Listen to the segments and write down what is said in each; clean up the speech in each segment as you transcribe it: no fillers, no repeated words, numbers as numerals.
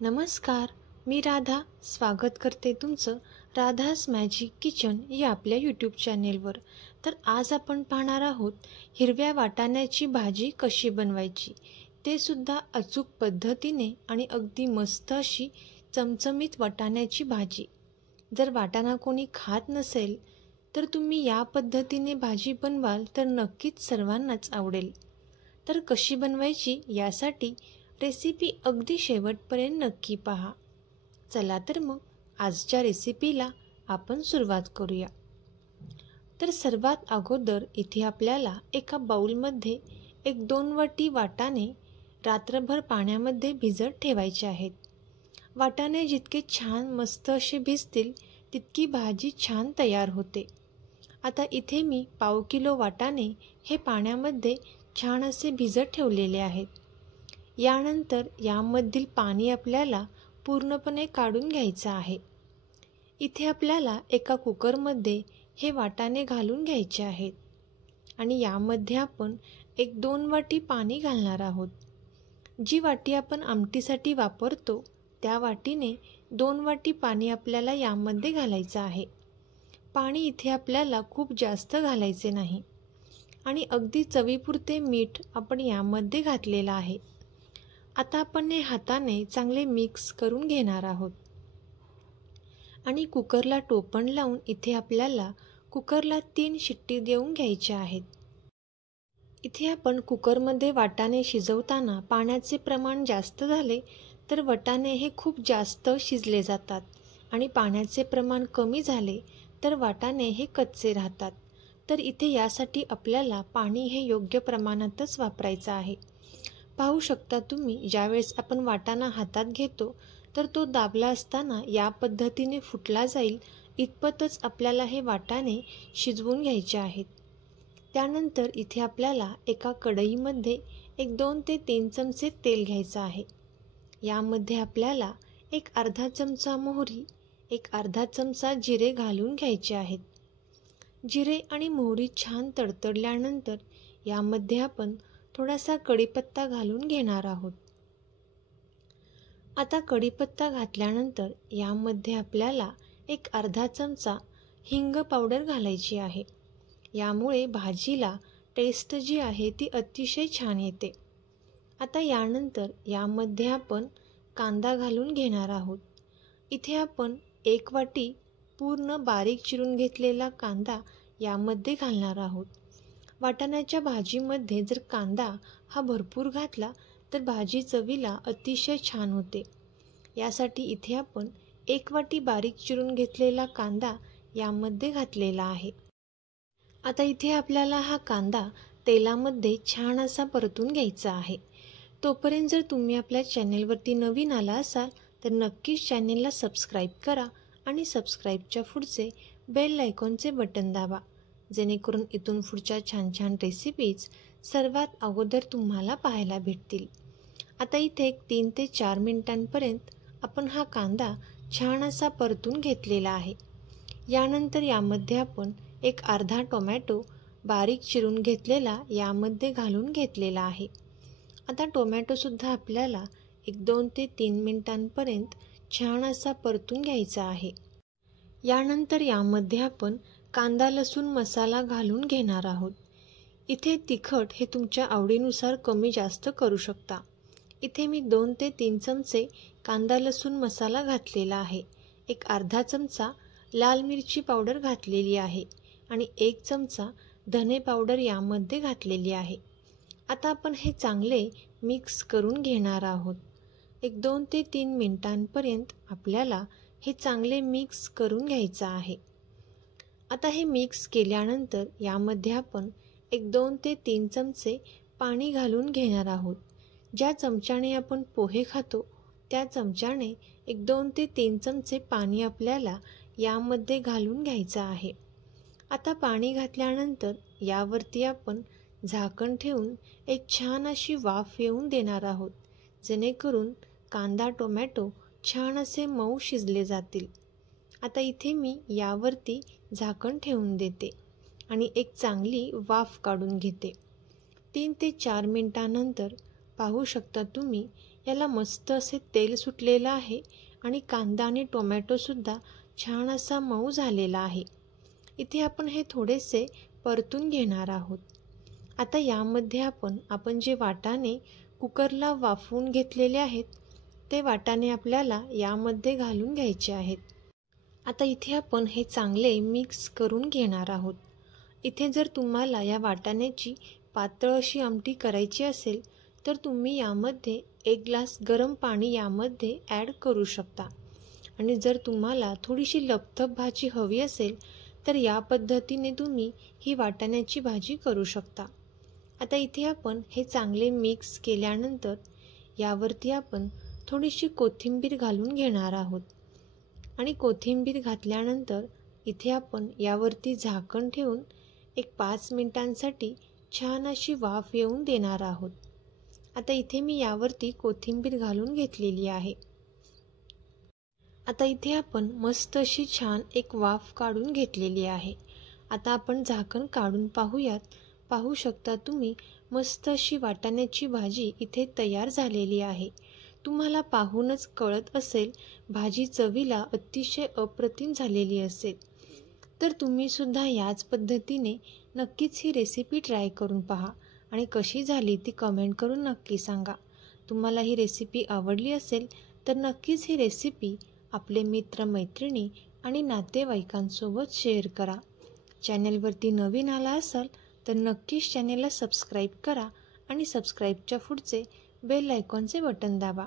नमस्कार, मी राधा स्वागत करते तुमचं राधास मॅजिक किचन या आपल्या यूट्यूब चॅनेलवर. तर आज आपण पाहणार आहोत हिरव्या वाटाण्याची भाजी कशी बनवायची, ते सुद्धा अचूक पद्धतीने आणि अगदी मस्त अशी चमचमीत वाटाण्याची भाजी. जर वाटाणा कोणी खात नसेल तर तुम्ही या पद्धतीने भाजी बनवाल तर नक्कीच सर्वांनाच आवडेल. तर कशी बनवायची यासाठी रेसिपी अगदी शेवटपर्यंत नक्की पहा. चला तर मग आजच्या रेसिपीला आपण सुरुवात करूया. तर सर्वात अगोदर इथे आपल्याला एका बाउलमध्ये 1-2 वाटी वाटाणे रात्रभर पाण्यामध्ये भिजत ठेवायचे आहेत. वाटाणे जितके छान मस्त असे भिजतील तितकी भाजी छान तयार होते. आता इथे मी 1/2 किलो वाटाणे हे पाण्यामध्ये छान असे भिजत ठेवलेले आहेत. यानंतर यामधील पाणी आपल्याला पूर्णपणे काढून घ्यायचं आहे. इथे आपल्याला एका कुकरमध्ये हे वाटाणे घालून घ्यायचे आहेत आणि यामध्ये आपण 1-2 वाटी पाणी घालणार आहोत. जी वाटी आपण आमटीसाठी वापरतो त्या वाटीने 2 वाटी पाणी आपल्याला यामध्ये घालायचं आहे. पाणी इथे आपल्याला खूप जास्त घालायचे नाही आणि अगदी चवीपुरते मीठ आपण यामध्ये घातलेलं आहे. आता आपण हे हाताने चांगले मिक्स करून घेणार आहोत आणि कुकरला टोपण लावून इथे आपल्याला कुकरला 3 शिट्टी देऊन घ्यायच्या आहेत. इथे आपण कुकरमध्ये वाटाणे शिजवताना पाण्याचे प्रमाण जास्त झाले तर वाटाणे हे खूप जास्त शिजले जातात आणि पाण्याचे प्रमाण कमी झाले तर वाटाणे हे कच्चे राहतात. तर इथे यासाठी आपल्याला पाणी हे योग्य प्रमाणातच वापरायचं आहे. पाहू शकता तुम्ही, ज्यावेळेस आपण वाटाणा हातात घेतो तर तो दाबला असताना या पद्धतीने फुटला जाईल इतपतच आपल्याला हे वाटाणे शिजवून घ्यायचे आहेत. त्यानंतर इथे आपल्याला एका कढईमध्ये 2 ते 3 चमचे तेल घ्यायचं आहे. यामध्ये आपल्याला एक अर्धा चमचा मोहरी, एक अर्धा चमचा जिरे घालून घ्यायचे आहेत. जिरे आणि मोहरी छान तडतडल्यानंतर यामध्ये आपण थोडासा कढीपत्ता घालून घेणार आहोत. आता कढीपत्ता घातल्यानंतर यामध्ये आपल्याला एक अर्धा चमचा हिंग पावडर घालायची आहे. यामुळे भाजीला टेस्ट जी आहे ती अतिशय छान येते. आता यानंतर यामध्ये आपण कांदा घालून घेणार आहोत. इथे आपण 1 वाटी पूर्ण बारीक चिरून घेतलेला कांदा यामध्ये घालणार आहोत. वाटाण्याच्या भाजीमध्ये जर कांदा हा भरपूर घातला तर भाजी चवीला अतिशय छान होते. यासाठी इथे आपण 1 वाटी बारीक चिरून घेतलेला कांदा यामध्ये घातलेला आहे. आता इथे आपल्याला हा कांदा तेलामध्ये छान असा परतून घ्यायचा आहे. तोपर्यंत जर तुम्ही आपल्या चॅनेलवरती नवीन आला असाल तर नक्कीच चॅनेलला सबस्क्राईब करा आणि सबस्क्राईबच्या पुढचे बेल आयकॉनचे बटन दाबा, जेणेकरून इथून पुढच्या छान छान रेसिपीज सर्वात अगोदर तुम्हाला पाहायला भेटतील. आता इथे 3 ते 4 मिनिटांपर्यंत आपण हा कांदा छान असा परतून घेतलेला आहे. यानंतर यामध्ये आपण एक अर्धा टोमॅटो बारीक चिरून घेतलेला यामध्ये घालून घेतलेला आहे. आता टोमॅटोसुद्धा आपल्याला 1-2 ते 3 मिनिटांपर्यंत छान असा परतून घ्यायचा आहे. यानंतर यामध्ये आपण कांदा लसूण मसाला घालून घेणार आहोत. इथे तिखट हे तुमच्या आवडीनुसार कमी जास्त करू शकता. इथे मी 2 ते 3 चमचे कांदा लसूण मसाला घातलेला आहे. एक अर्धा चमचा लाल मिरची पावडर घातलेली आहे आणि 1 चमचा धने पावडर यामध्ये घातलेली आहे. आता आपण हे चांगले मिक्स करून घेणार आहोत. 1-2 ते 3 मिनिटांपर्यंत आपल्याला हे चांगले मिक्स करून घ्यायचं आहे. आता हे मिक्स केल्यानंतर यामध्ये आपण 1-2 ते 3 चमचे पाणी घालून घेणार आहोत. ज्या चमच्याने आपण पोहे खातो त्या चमच्याने 1-2 ते 3 चमचे पाणी आपल्याला यामध्ये घालून घ्यायचं आहे. आता पाणी घातल्यानंतर यावरती आपण झाकण ठेवून एक छान अशी वाफ येऊन देणार आहोत, जेणेकरून कांदा टोमॅटो छान असे मऊ शिजले जातील. आता इथे मी यावरती झाकण ठेवून देते आणि एक चांगली वाफ काढून घेते. 3 ते 4 मिनिटांनंतर पाहू शकता तुम्ही, याला मस्त असे तेल सुटलेलं आहे आणि कांदा आणि टोमॅटोसुद्धा छान असा मऊ झालेला आहे. इथे आपण हे थोडेसे परतून घेणार आहोत. आता यामध्ये आपण जे वाटाणे कुकरला वाफवून घेतलेले आहेत ते वाटाणे आपल्याला यामध्ये घालून घ्यायचे आहेत. आता इथे आपण हे चांगले मिक्स करून घेणार आहोत. इथे जर तुम्हाला या वाटाण्याची पातळ अशी आमटी करायची असेल तर तुम्ही यामध्ये 1 ग्लास गरम पाणी यामध्ये ॲड करू शकता. आणि जर तुम्हाला थोडीशी लपथप भाजी हवी असेल तर या पद्धतीने तुम्ही ही वाटाण्याची भाजी करू शकता. आता इथे आपण हे चांगले मिक्स केल्यानंतर यावरती आपण थोडीशी कोथिंबीर घालून घेणार आहोत. आणि कोथिंबीर घातल्यानंतर इथे आपण यावरती झाकण ठेवून एक 5 मिनिटांसाठी छान अशी वाफ येऊन देणार आहोत. आता इथे मी यावरती कोथिंबीर घालून घेतलेली आहे. आता इथे आपण मस्त अशी छान एक वाफ काढून घेतलेली आहे. आता आपण झाकण काढून पाहूयात. पाहू शकता तुम्ही मस्त अशी वाटाण्याची भाजी इथे तयार झालेली आहे. तुम्हाला पाहूनच कळत असेल भाजी चवीला अतिशय अप्रतिम झालेली असेल. तर तुम्हीसुद्धा याच पद्धतीने नक्कीच ही रेसिपी ट्राय करून पहा आणि कशी झाली ती कमेंट करून नक्की सांगा. तुम्हाला ही रेसिपी आवडली असेल तर नक्कीच ही रेसिपी आपले मित्रमैत्रिणी आणि नातेवाईकांसोबत शेअर करा. चॅनेलवरती नवीन आला असाल तर नक्कीच चॅनेलला सबस्क्राईब करा आणि सबस्क्राईबच्या पुढचे बेल आयकॉनचे बटन दाबा,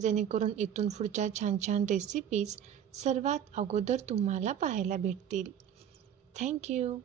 जेणेकरून इथून पुढच्या छान छान रेसिपीज सर्वात अगोदर तुम्हाला पाहायला भेटतील. थँक्यू.